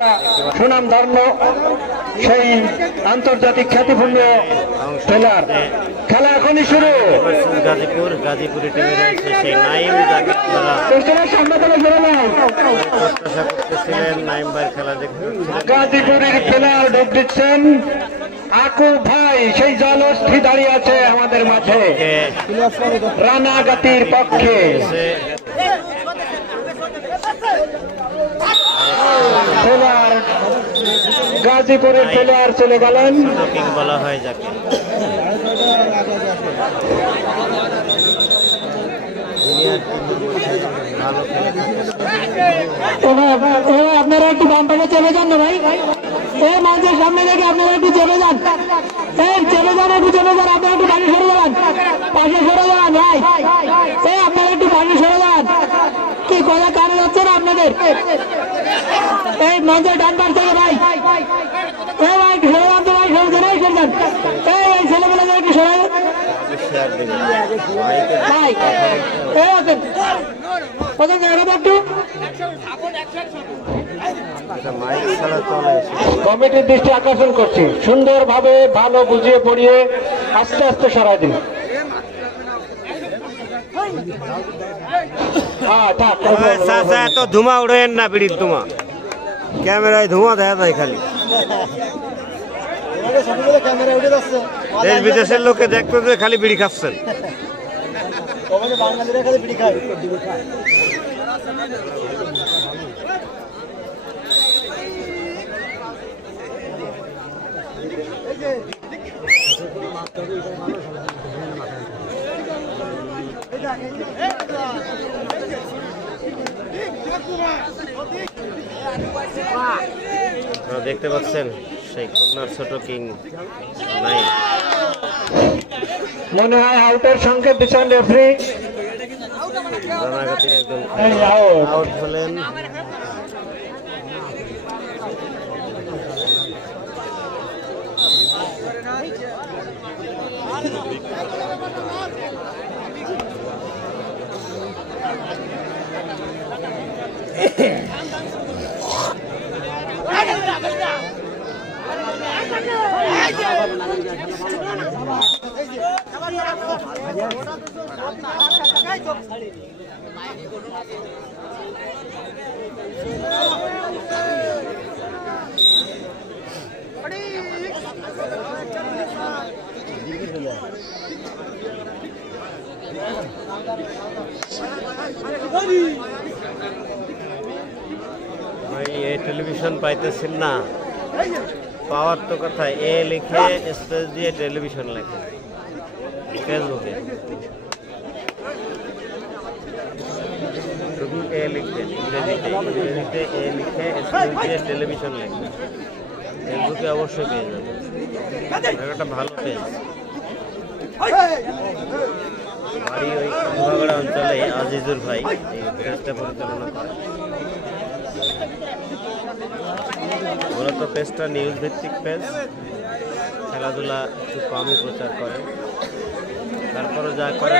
সুনাম ধর্ম সেই আন্তর্জাতিক খ্যাতিপূর্ণ খেলার খেলা এখনই শুরু। গাজীপুরের টিমে রয়েছে সেই নাইম, সামনে থেকে ঘুরে নেয়। প্রত্যাশা করতেছিলেন নাইম ভাইয়ের খেলা দেখতে। গাজীপুরের খেলার ঢোক দিচ্ছেন আকু ভাই, সেই জলস্থি দাঁড়িয়ে আছে আমাদের মাঝে রানাগাতির পক্ষে। খেলার গাজীপুরের প্লেয়ার চলে গেলেন, বলা হয় যাকে। আপনারা একটু বাম পাশে চেপে যান না ভাই, এই মঞ্চের সামনে থেকে আপনারা একটু চেপে যান, এই চেপে যান, একটু চেপে যান, আপনারা একটু পাশে সরে যান, পাশে সরে যান ভাই, এই আপনারা একটু পাশে সরে যান। কি কথা কানে যাচ্ছে না আপনাদের? এই মঞ্চের ডান পাশ থেকে ভাই, এই ভাই সরে যান তো ভাই, সরে যান, সরে যান, এই ছেলেমেলা একটু সরে ভাই, এই আছেন কোথাও জায়গাটা একটু। কমিটির দৃষ্টি আকর্ষণ করছি, সুন্দরভাবে ভালো বুঝিয়ে পড়িয়ে আস্তে আস্তে সরাই দিন। এত ধুমা উড়েন না, বিড়ির ধুমা, ক্যামেরায় ধুমা দেখা যায় খালি। দেশ বিদেশের লোকে দেখতে যে খালি বিড়ি খাচ্ছেন। বাঙালিরা খালি বিড়ি খায়। দেখতে পাচ্ছেন সেই খুলনার ছোট কিং নাই, মনে হয় আউটের সংকেত দিচ্ছেন রেফারি। রানাঘাটের একজন আউট হলেন। ভাই এই টেলিভিশন পাইতেছেন না, পাওয়ার তো কথা। এ লিখে স্পেস দিয়ে টেলিভিশন লেখে ফেসবুকে, শুধু এ লিখবেন ইংরেজিতে, এ লিখে স্পেস দিয়ে টেলিভিশন লেখবেন, ফেসবুকে অবশ্যই পেয়ে যাবেন। একটা ভালো পেজ। বাড়ি ওই কুয়াগড়া অঞ্চলে আজিজুর ভাই এই পেজটা পরিচালনা করে। মূলত পেজটা নিউজ ভিত্তিক পেজ, খেলাধুলা একটু কমই প্রচার করে, তারপরে যা করে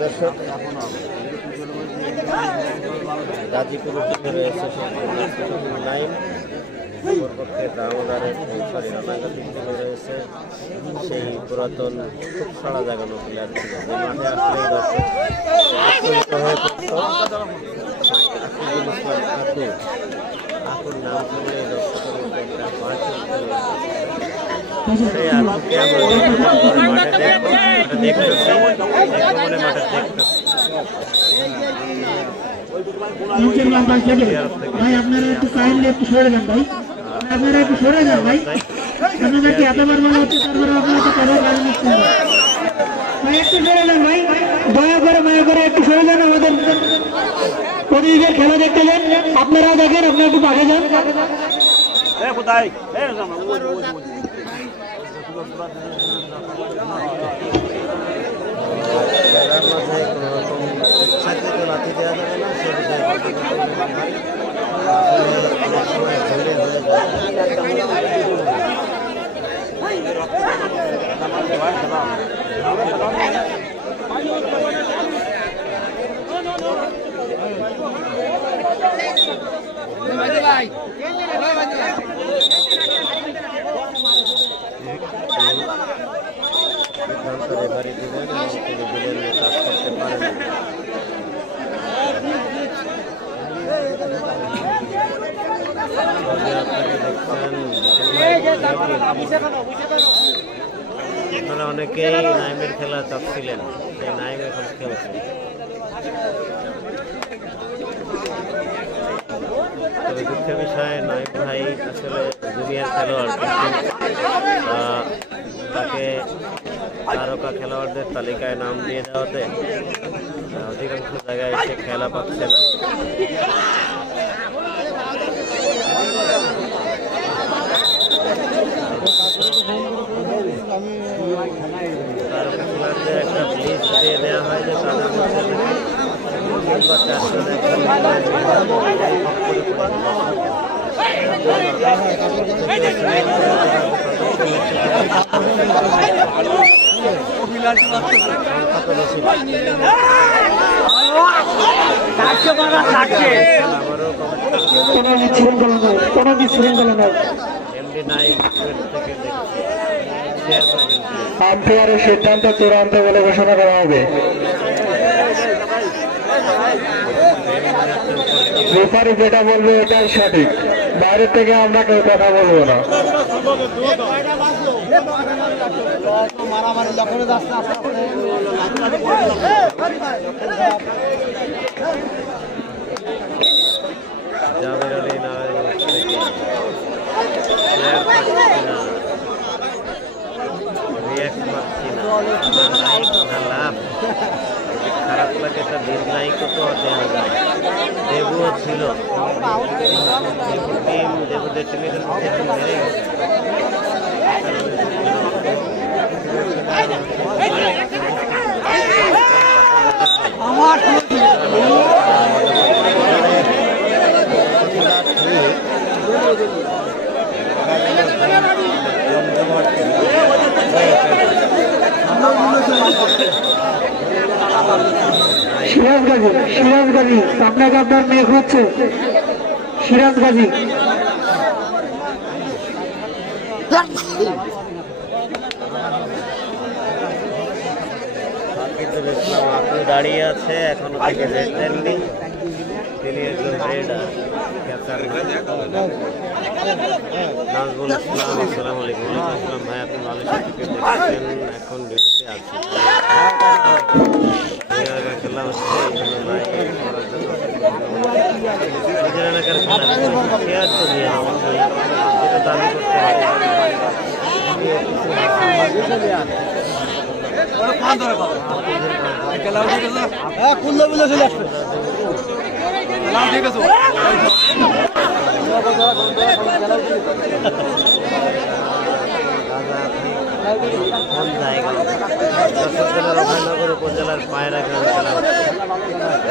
দর্শক। গাজীপুরের টিমে রয়েছে নাইম, পক্ষে দামোদারের রানাঘাটের টিমে রয়েছে সেই পুরাতন খুব সাড়া জাগানো প্লেয়ার ছিল, যে মাঠে আসলেই দর্শক হয়ে পড়ত। আকুর নাম শুনলে দর্শকের একটা সেই আকুকে আমরা মাঠে দেখতেছি, মাঠে দেখতেছি। ভাই আপনারা একটু কাইন্ডলি একটু সরে যান ভাই, আপনারা একটু সরে যান ভাই, আপনাদেরকে এতবার বলা হচ্ছে তারপরে আপনারা তো কারো গাড়ি নিচ্ছেন ভাই, একটু সরে যান ভাই, দয়া করে মায়া করে একটু সরে যান। আমাদের প্রতিদিনের খেলা দেখতে যান, আপনারাও দেখেন, আপনারা একটু পাশে যান। খেলার মাঝে কোনো রকম ইচ্ছাকৃত লাথি দেওয়া যাবে না, সে বিষয়ে অনেক সময় ঝুলে হয়ে যায়। রেফারি দিলেন এবং তিনি দিলেন কাজ করতে পারেন। আপনারা অনেকেই নাইমের খেলা চাচ্ছিলেন, সেই নাইম এখন খেলছে। তবে দুঃখের বিষয় নাইম ভাই আসলে জুনিয়র খেলোয়াড়, তাকে তারকা খেলোয়াড়দের তালিকায় নাম দিয়ে দেওয়াতে অধিকাংশ জায়গায় সে খেলা পাচ্ছে না। তারকা খেলোয়াড়দের একটা লিস্ট দিয়ে দেওয়া হয় যে তাদের মধ্যে কিংবা 4 বিশৃঙ্খলা নয়। আম্পায়ারের সিদ্ধান্ত চূড়ান্ত বলে ঘোষণা করা হবে। রেফারি যেটা বলবে এটাই সঠিক, বাইরে থেকে আমরা কেউ কথা বলবো না। জাবের আলী নারায়ণগঞ্জ থেকে রিয়াক্ট পাচ্ছি না, লাইক না লাভ। খারাপ লাগে তা ডিসলাইকও তো দেওয়া যায়। দেবুও ছিল, দেবুদের টিমে মেরে গেছে। সিরাজ গাজী আপনাকে আপনার মেয়ে হচ্ছে সিরাজ গাজী। আপনি দাঁড়িয়ে আছে, এখনো থেকে রেড দেননি, তিনি একজন রেডার। নাজবুল ইসলাম, আসসালামু আলাইকুম। ওয়ালাইকুম আসসালাম ভাই, আপনি মালয়েশিয়া থেকে দেখছেন, এখন ডিউটিতে আছেন। খেলা হচ্ছে ভাই, নিজের এলাকার খেলা শেয়ার তো নিয়ে অবশ্যই যেটা দাবি করতে হবে। কোন জায়গা চট্টগ্রামের অভয়নগর উপজেলার পায়রা গ্রাম খেলা হচ্ছে।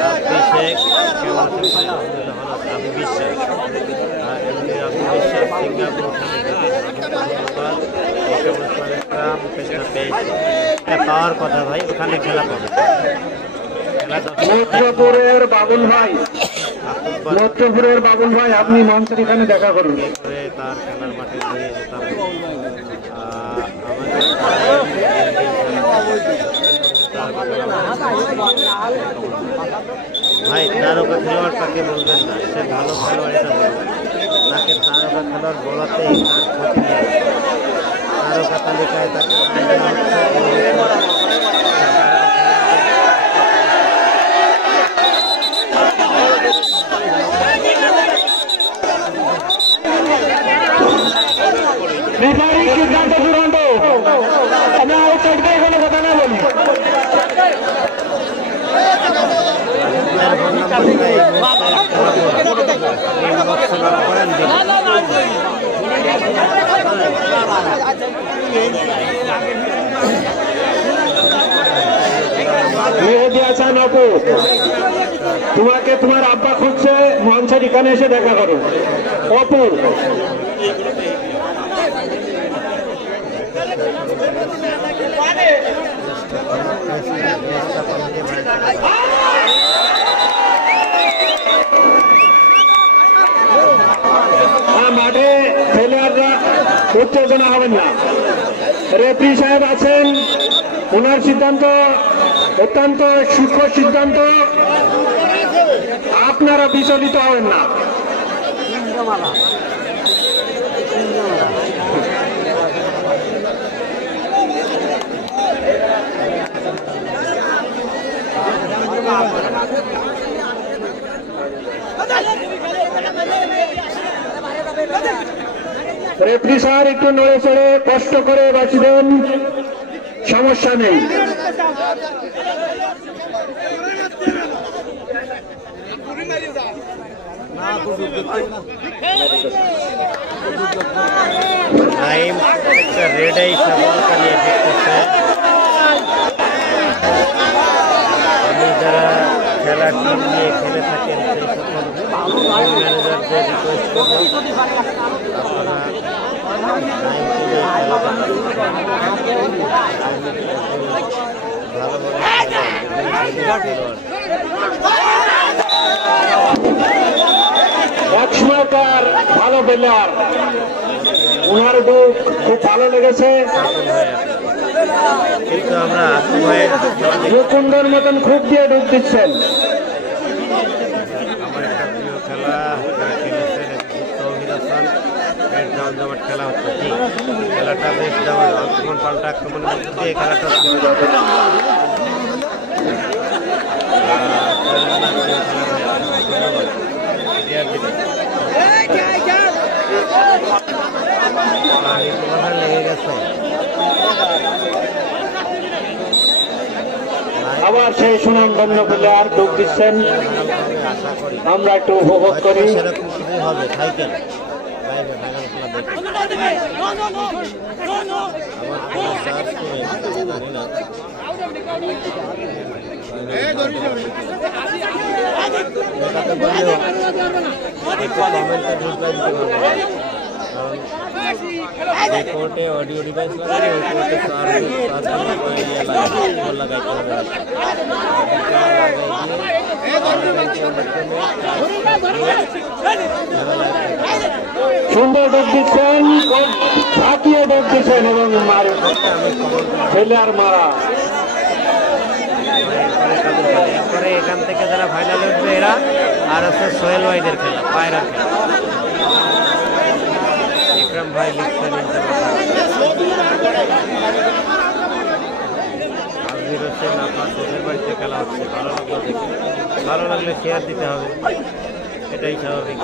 রাব্বি শেখ কেমন আছেন ভাই? আলহামদুলিল্লাহ ভালো আছে। রাব্বি বিশ্বাস, এমনি রাব্বি বিশ্বাস সিঙ্গাপুর পাওয়ার কথা ভাই, ওখানে খেলা পাবে। মধ্যপুরের বাবুল ভাই, মধ্যপুরের বাবুল ভাই, আপনি মঞ্চের এখানে দেখা করুন। তার খেলার মাঠে নিয়ে যেতাম। ভাই তারকা খেলোয়াড় তাকে বলবেন না, সে ভালো খেলোয়াড় এটা বলবেন। তাকে তারকা খেলোয়াড় বলাতেই ক্ষতি নেই। তারকা তালিকায় তাকে সিদ্ধান্ত চূড়ান্ত, আমি আউটসাইড দিয়ে কোনো কথা না বলি। তোমাকে তোমার আব্বা খুঁজছে, মঞ্চের এখানে এসে দেখা করো। অপুর উত্তেজনা হবেন না। রেফারি সাহেব আছেন, ওনার সিদ্ধান্ত অত্যন্ত সূক্ষ্ম সিদ্ধান্ত, আপনারা বিচলিত হবেন না। রেফারি স্যার একটু নড়ে চড়ে কষ্ট করে বাঁচি দেন, সমস্যা নেই। নাইম একটা রেডে সফলতা নিয়ে ফিরতেছে। আমি যারা খেলার টিম নিয়ে খেলে থাকেন সেই সকল ম্যানেজারদের রিকোয়েস্ট করব আপনারা একসময়কার ভালো প্লেয়ার, ওনার ডুব খুব ভালো লেগেছে। কিন্তু আমরা আকু ভাইয়ের মুকুন্দের মতন খুব দিয়ে ডুব দিচ্ছেন। আমার একটা প্রিয় খেলা খেলেছেন তৌহিদ হাসান, বেশ জমজমাট খেলা হচ্ছে। জি, খেলাটা বেশ আক্রমণ পাল্টা আক্রমণের মধ্যে দিয়ে খেলাটা লেগে গেছে। আবার সেই সুনামধন্য প্লেয়ার ডুব দিচ্ছেন, আমরা একটু উপভোগ করি। সেরকম কিছুই হবে, সাইকেল যে কোর্টে অডিও ডিভাইস লাগালে ওই কোর্টে লাগাইতে হবে। সুন্দর ডুব দিচ্ছেন, ঝাঁকিয়ে ডুব দিচ্ছেন এবং প্লেয়ার মারা। এরপরে এখান থেকে যারা ফাইনালে উঠবে এরা, আর হচ্ছে সোহেল ভাইদের খেলা, পায়রার খেলা। বিক্রম ভাই লিখছেন আজমির হোসেন আপনার দেশের বাড়িতে খেলা হচ্ছে, ভালো লাগলো দেখে। ভালো লাগলে শেয়ার দিতে হবে, এটাই স্বাভাবিক।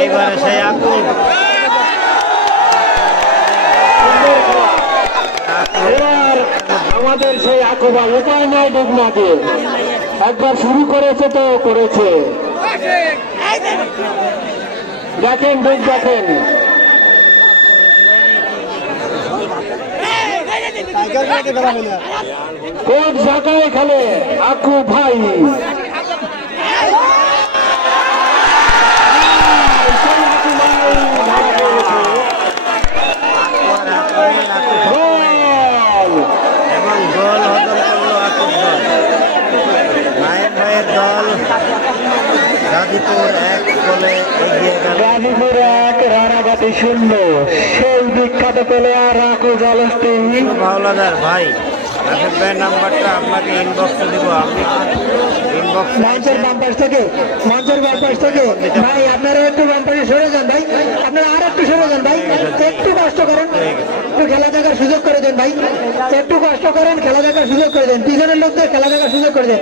এইবারে সেই আকু এবার আমাদের সেই আকবা উপায় নয় ডুব না দিয়ে, একবার শুরু করেছে তো করেছে। দেখেন ডুব দেখেন, কোন জায়গায় খেলে আকু ভাই। এবং গোল হজম করলো আকুব দল। নাইম ভাইয়ের দল গাজীপুর 1 গোলে এগিয়ে গেল। গাজীপুর 1 রানাঘাটি 0। সেই বিখ্যাত প্লেয়ার আকু জলস্থি। ভাওলাদার ভাই রাশেদ ভাইয়ের নাম্বারটা আপনাকে ইনবক্সে দেবো, আপনি ইনবক্স মঞ্চের বাম পাশ থেকে ভাই আপনারা একটু বাম পাশে সরে যান ভাই, আপনারা আর একটু সরে যান ভাই, একটু কষ্ট করেন, একটু খেলা দেখার সুযোগ করে দেন ভাই, একটু কষ্ট করেন, খেলা দেখার সুযোগ করে দেন, পিছনের লোকদের খেলা দেখার সুযোগ করে দেন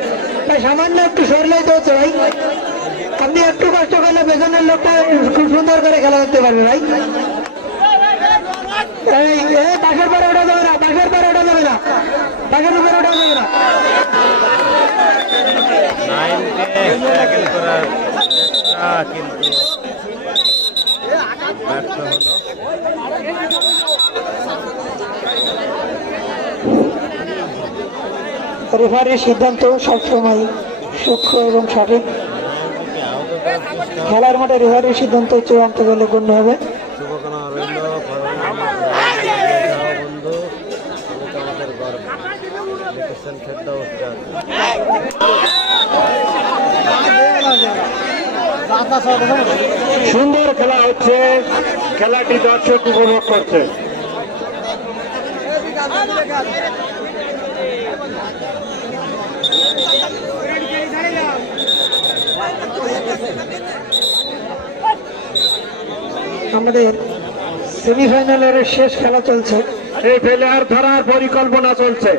ভাই। সামান্য একটু সরলেই তো হচ্ছে ভাই, আপনি একটু কষ্ট করলে পেছনের লোকটা খুব সুন্দর করে খেলা করতে পারবে ভাই। এই বাসের পরে ওঠা যাবে না, বাসের পরে ওঠা যাবে না, বাসের উপরে ওঠা যাবে না। নাইমকে ট্যাকেল করার কিন্তু ব্যর্থ হলো। রেফারির সিদ্ধান্ত সবসময় সূক্ষ্ম এবং সঠিক। খেলার মাঠে রেফারির সিদ্ধান্ত চূড়ান্ত বলে গণ্য হবে। শুভকামনা রইল। और लिखेছেন ফেরদৌস রাজ। সুন্দর খেলা হচ্ছে, খেলাটি দর্শক উপভোগ করছে। আমাদের সেমিফাইনালের শেষ খেলা চলছে। এই প্লেয়ার ধরার পরিকল্পনা চলছে।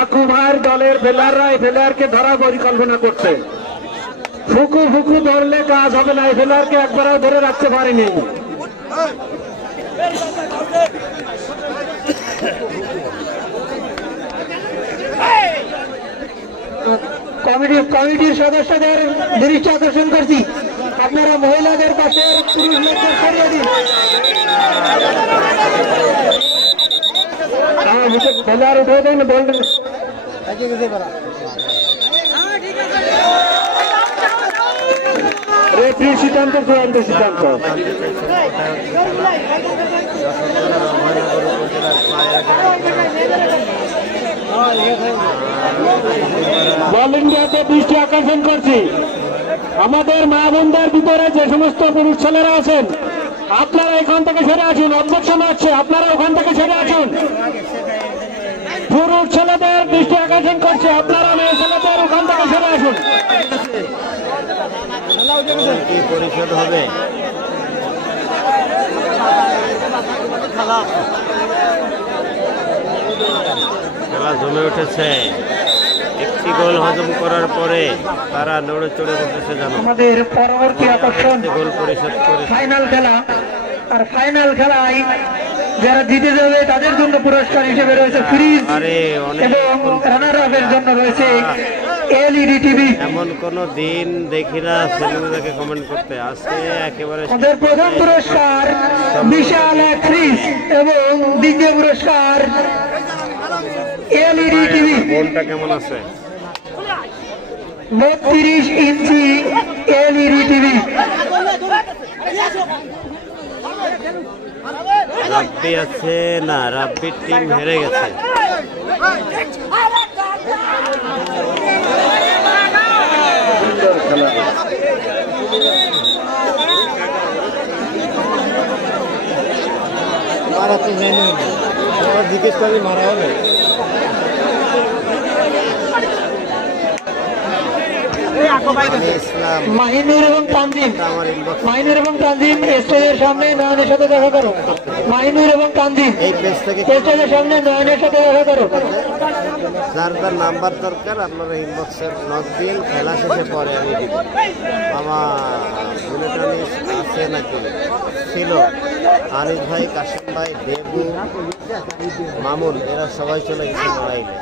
আকু ভাইয়ের দলের প্লেয়াররা এই প্লেয়ারকে ধরার পরিকল্পনা করছে। ফুকু ফুকু ধরলে কাজ হবে না, এই প্লেয়ারকে একবারও ধরে রাখতে পারেনি। কমিটির সদস্যদের দৃষ্টি আকর্ষণ করছি, আপনারা মহিলাদের পাশে পুরুষ লোকদের সরিয়ে দিন। প্লেয়ার উঠে দেন, বলবেন রেফারি সিদ্ধান্ত, চূড়ান্ত সিদ্ধান্ত। বল ইন্ডিয়াতে দৃষ্টি আকর্ষণ করছি, আমাদের মা বোনদের ভিতরে যে সমস্ত পুরুষ ছেলেরা আছেন আপনারা এখান থেকে সরে আসুন। অবজেকশন আছে, আপনারা ওখান থেকে সরে আসুন। পুরুষ ছেলেদের দৃষ্টি আকর্ষণ করছে, আপনারা মেয়ে ছেলেদের ওখান থেকে সরে আসুন। কি পরিশোধ হবে? খেলা জমে উঠেছে। একটি গোল হজম করার পরে তারা নড়ে চড়ে বসেছে। জানো আমাদের পরবর্তী আকর্ষণ গোল পরিশোধ করে ফাইনাল খেলা, আর ফাইনাল খেলায় যারা জিতে যাবে তাদের জন্য পুরস্কার হিসেবে রয়েছে ফ্রিজ, এবং রানার আপের জন্য রয়েছে এলইডি টিভি। এমন কোন দিন দেখি না ছেলেমেয়েদেরকে কমেন্ট করতে। আজকে একেবারে আমাদের প্রথম পুরস্কার বিশাল এক ফ্রিজ এবং দ্বিতীয় পুরস্কার এলইডি টিভি। মনটা কেমন আছে? 32 ইঞ্চি এলইডি টিভি। রাব্বি আছে না, রাব্বির টিম হেরে গেছে। জিজ্ঞেস করি মারা হবে। মাহিনুর এবং তানজিম, মাহিনুর এবং তানজিম স্টেজের সামনে নয়নের সাথে দেখা করো। মাহিনুর এবং তানজিম স্টেজের সামনে নয়নের সাথে দেখা করো। যার যার নাম্বার দরকার আপনারা ইনবক্সের নক দিন, খেলা শেষে পরে আমি দিব। আমার বুলেটানিস আছে নাকি? ছিল। আনিস ভাই, কাশিম ভাই, দেবু, মামুন, এরা সবাই চলে গেছে লড়াইলে।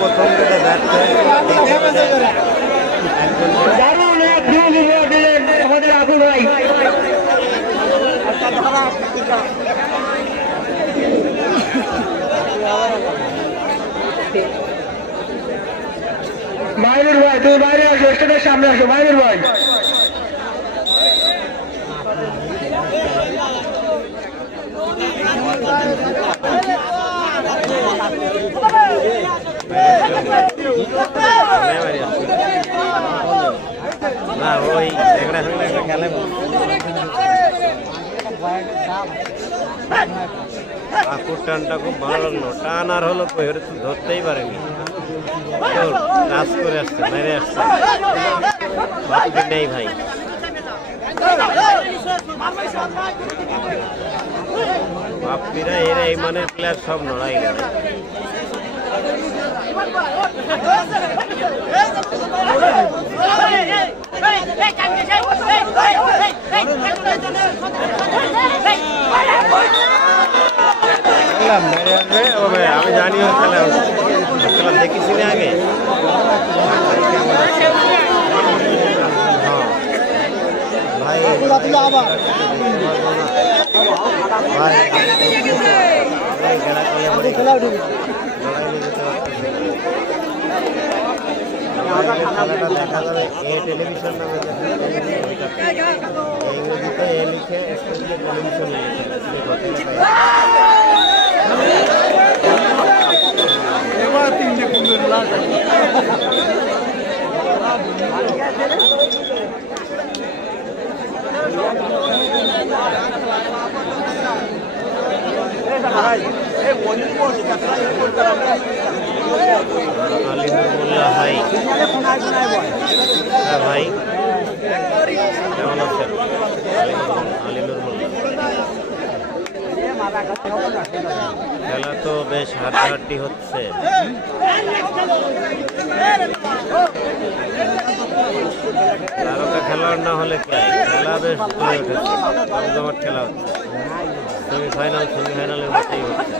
প্রথম দিকে ব্যাট দারুণ এক গোল দিলেন আমাদের আকু ভাই। মাইনুর ভাই তুমি বাইরে আসো, স্টেজের সামনে আসো মাইনুর ভাই। না ওই খেলা আকুর টানটা খুব ভালো লাগলো। টান আর হলো ধরতেই পারেনি, কাজ করে আসছে, মেরে আসছে। বাকি নেই ভাই। বাপিরা এরা এই মানের প্লেয়ার সব লড়াই করে। আমি জানি ওর খেলা খেলা দেখেছি না আগে। ভাই ভাই খেলা লড়াই লেগে যেতে পারতেছে। খেলাটা দেখা যাবে এ টেলিভিশন নামে ইংরেজিতে এ লিখে স্পেশালি টেলিভিশন আলিমুল্লাহ ভাই, হ্যাঁ ভাই কেমন আছেন? আলিনুর মোল্লা, খেলা তো বেশ হাড্ডাহাড্ডি হচ্ছে। তারকা খেলোয়াড় না হলে খেলা বেশ জমে উঠেছে, জমজমাট খেলা হচ্ছে। সেমিফাইনালের মধ্যেই হচ্ছে।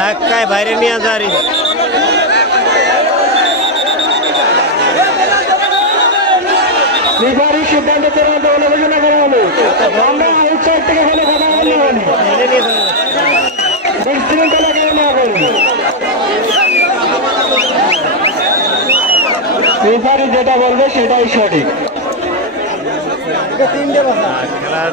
ধাক্কায় বাইরে নিয়ে যারি রেফারির সিদ্ধান্ত চূড়ান্ত বলে ঘোষণা করা হলো। আমরা আউটসাইড থেকে কোনো কথা বললে হয়নি, বিশৃঙ্খলা কেউ না করবো। রেফারি যেটা বলবে সেটাই সঠিক। খেলার